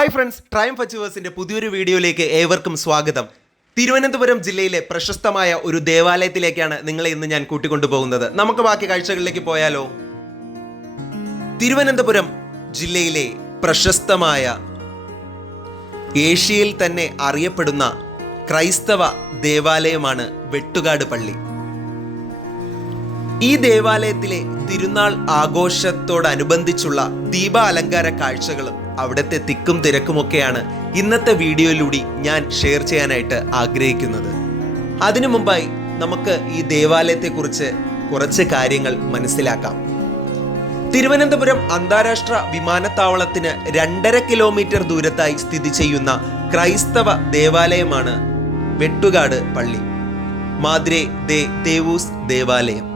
Hi friends, triumph അച്ചീവേഴ്സിൻ്റെ പുതിയൊരു വീഡിയോയിലേക്ക് ഏവർക്കും സ്വാഗതം. തിരുവനന്തപുരം ജില്ലയിലെ പ്രശസ്തമായ ഒരു ദേവാലയത്തിലേക്കാണ് നിങ്ങളെ ഇന്ന് ഞാൻ കൂട്ടിക്കൊണ്ടുപോകുന്നത്. നമുക്ക് ബാക്കി കാഴ്ചകളിലേക്ക് പോയാലോ? തിരുവനന്തപുരം ജില്ലയിലെ പ്രശസ്തമായ, ഏഷ്യയിൽ തന്നെ അറിയപ്പെടുന്ന ക്രൈസ്തവ ദേവാലയമാണ് വെട്ടുകാട് പള്ളി. ഈ ദേവാലയത്തിലെ തിരുനാൾ ആഘോഷത്തോടനുബന്ധിച്ചുള്ള ദീപാലങ്കാര കാഴ്ചകളും അവിടുത്തെ തിക്കും തിരക്കുമൊക്കെയാണ് ഇന്നത്തെ വീഡിയോയിലൂടെ ഞാൻ ഷെയർ ചെയ്യാനായിട്ട് ആഗ്രഹിക്കുന്നത്. അതിനു മുമ്പായി നമുക്ക് ഈ ദേവാലയത്തെക്കുറിച്ച് കുറച്ച് കാര്യങ്ങൾ മനസ്സിലാക്കാം. തിരുവനന്തപുരം അന്താരാഷ്ട്ര വിമാനത്താവളത്തിന് 2.5 കിലോമീറ്റർ ദൂരത്തായി സ്ഥിതി ചെയ്യുന്ന ക്രൈസ്തവ ദേവാലയമാണ് വെട്ടുകാട് പള്ളി. മാദ്രെ ദേ ദേവൂസ് ദേവാലയം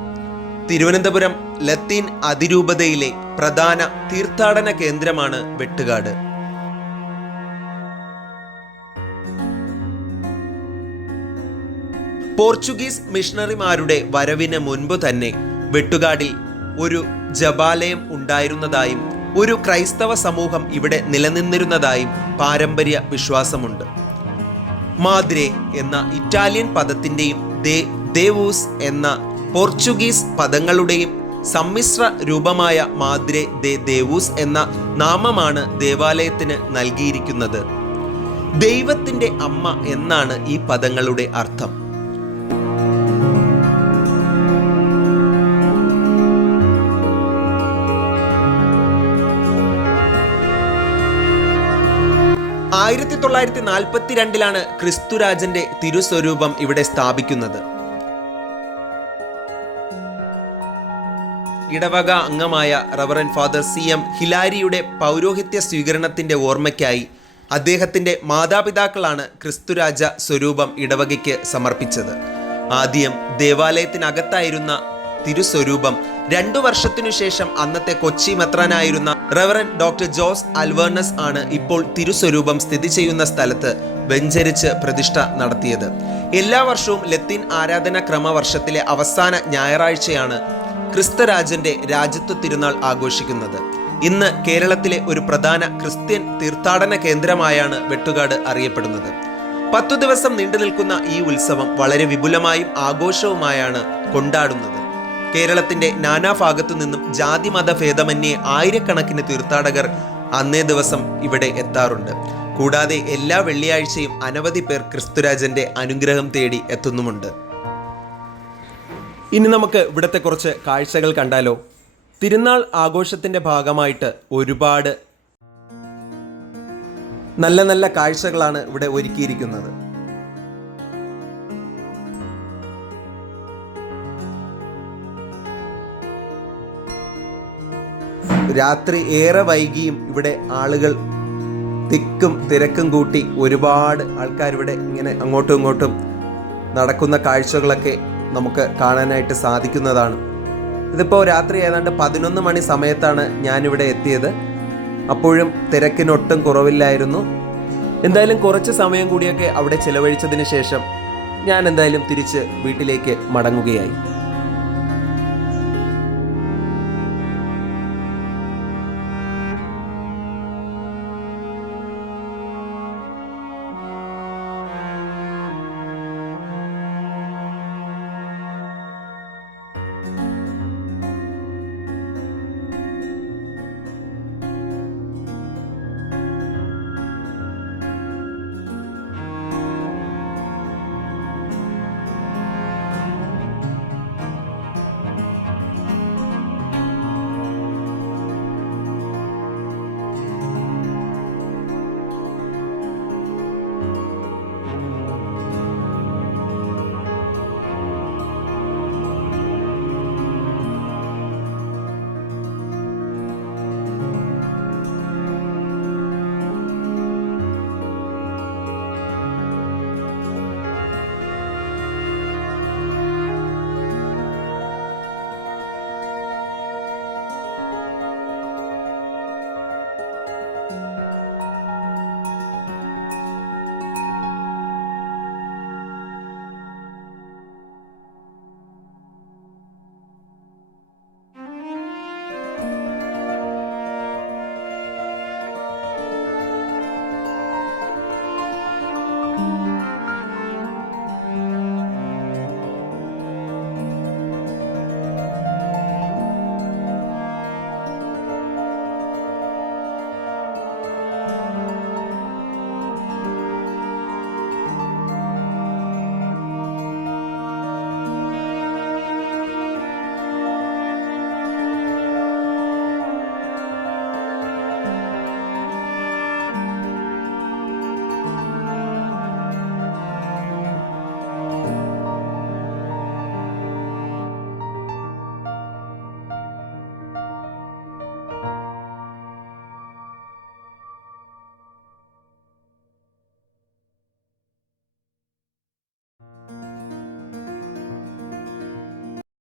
തിരുവനന്തപുരം ലത്തീൻ അതിരൂപതയിലെ പ്രധാന തീർത്ഥാടന കേന്ദ്രമാണ് വെട്ടുകാട്. പോർച്ചുഗീസ് മിഷണറിമാരുടെ വരവിന് മുൻപ് തന്നെ വെട്ടുകാടിൽ ഒരു ജപാലയം ഉണ്ടായിരുന്നതായും ഒരു ക്രൈസ്തവ സമൂഹം ഇവിടെ നിലനിന്നിരുന്നതായും പാരമ്പര്യ വിശ്വാസമുണ്ട്. മാദ്രെ എന്ന ഇറ്റാലിയൻ പദത്തിൻ്റെയും ദേവൂസ് എന്ന പോർച്ചുഗീസ് പദങ്ങളുടെയും സമ്മിശ്ര രൂപമായ മാദ്രെ ദേ ദേവൂസ് എന്ന നാമമാണ് ദേവാലയത്തിന് നൽകിയിരിക്കുന്നത്. ദൈവത്തിൻ്റെ അമ്മ എന്നാണ് ഈ പദങ്ങളുടെ അർത്ഥം. ആയിരത്തി 1942 ക്രിസ്തുരാജന്റെ തിരുസ്വരൂപം ഇവിടെ സ്ഥാപിക്കുന്നത്. ഇടവക അംഗമായ റവറൻ ഫാദർ CM ഹിലാരിയുടെ പൗരോഹിത്യ സ്വീകരണത്തിൻ്റെ ഓർമ്മയ്ക്കായി അദ്ദേഹത്തിൻ്റെ മാതാപിതാക്കളാണ് ക്രിസ്തുരാജ സ്വരൂപം ഇടവകയ്ക്ക് സമർപ്പിച്ചത്. ആദ്യം ദേവാലയത്തിനകത്തായിരുന്ന തിരുസ്വരൂപം 2 വർഷത്തിനു ശേഷം അന്നത്തെ കൊച്ചി മെത്രാനായിരുന്ന റവറൻ ഡോക്ടർ ജോസ് അൽവേർണസ് ആണ് ഇപ്പോൾ തിരുസ്വരൂപം സ്ഥിതി ചെയ്യുന്ന സ്ഥലത്ത് വെഞ്ചരിച്ച് പ്രതിഷ്ഠ നടത്തിയത്. എല്ലാ വർഷവും ലത്തീൻ ആരാധന ക്രമവർഷത്തിലെ അവസാന ഞായറാഴ്ചയാണ് ക്രിസ്തുരാജന്റെ രാജ്യത്വ തിരുനാൾ ആഘോഷിക്കുന്നത്. ഇന്ന് കേരളത്തിലെ ഒരു പ്രധാന ക്രിസ്ത്യൻ തീർത്ഥാടന കേന്ദ്രമായാണ് വെട്ടുകാട് അറിയപ്പെടുന്നത്. 10 ദിവസം നീണ്ടു നിൽക്കുന്ന ഈ ഉത്സവം വളരെ വിപുലമായും ആഘോഷവുമായാണ് കൊണ്ടാടുന്നത്. കേരളത്തിന്റെ നാനാഭാഗത്തു നിന്നും ജാതി മത ഭേദമന്യേ ആയിരക്കണക്കിന് തീർത്ഥാടകർ അന്നേ ദിവസം ഇവിടെ എത്താറുണ്ട്. കൂടാതെ എല്ലാ വെള്ളിയാഴ്ചയും അനവധി പേർ ക്രിസ്തുരാജന്റെ അനുഗ്രഹം തേടി എത്തുന്നുമുണ്ട്. ഇനി നമുക്ക് ഇവിടുത്തെ കുറച്ച് കാഴ്ചകൾ കണ്ടാലോ? തിരുനാൾ ആഘോഷത്തിൻ്റെ ഭാഗമായിട്ട് ഒരുപാട് നല്ല നല്ല കാഴ്ചകളാണ് ഇവിടെ ഒരുക്കിയിരിക്കുന്നത്. രാത്രി ഏറെ വൈകിയും ഇവിടെ ആളുകൾ തിക്കും തിരക്കും കൂട്ടി ഒരുപാട് ആൾക്കാർ ഇവിടെ ഇങ്ങനെ അങ്ങോട്ടും ഇങ്ങോട്ടും നടക്കുന്ന കാഴ്ചകളൊക്കെ നമുക്ക് കാണാനായിട്ട് സാധിക്കുന്നതാണ്. ഇതിപ്പോൾ രാത്രി ഏതാണ്ട് 11 മണി സമയത്താണ് ഞാനിവിടെ എത്തിയത്. അപ്പോഴും തിരക്കിനൊട്ടും കുറവില്ലായിരുന്നു. എന്തായാലും കുറച്ച് സമയം കൂടിയൊക്കെ അവിടെ ചിലവഴിച്ചതിന് ശേഷം ഞാൻ എന്തായാലും തിരിച്ച് വീട്ടിലേക്ക് മടങ്ങുകയായി.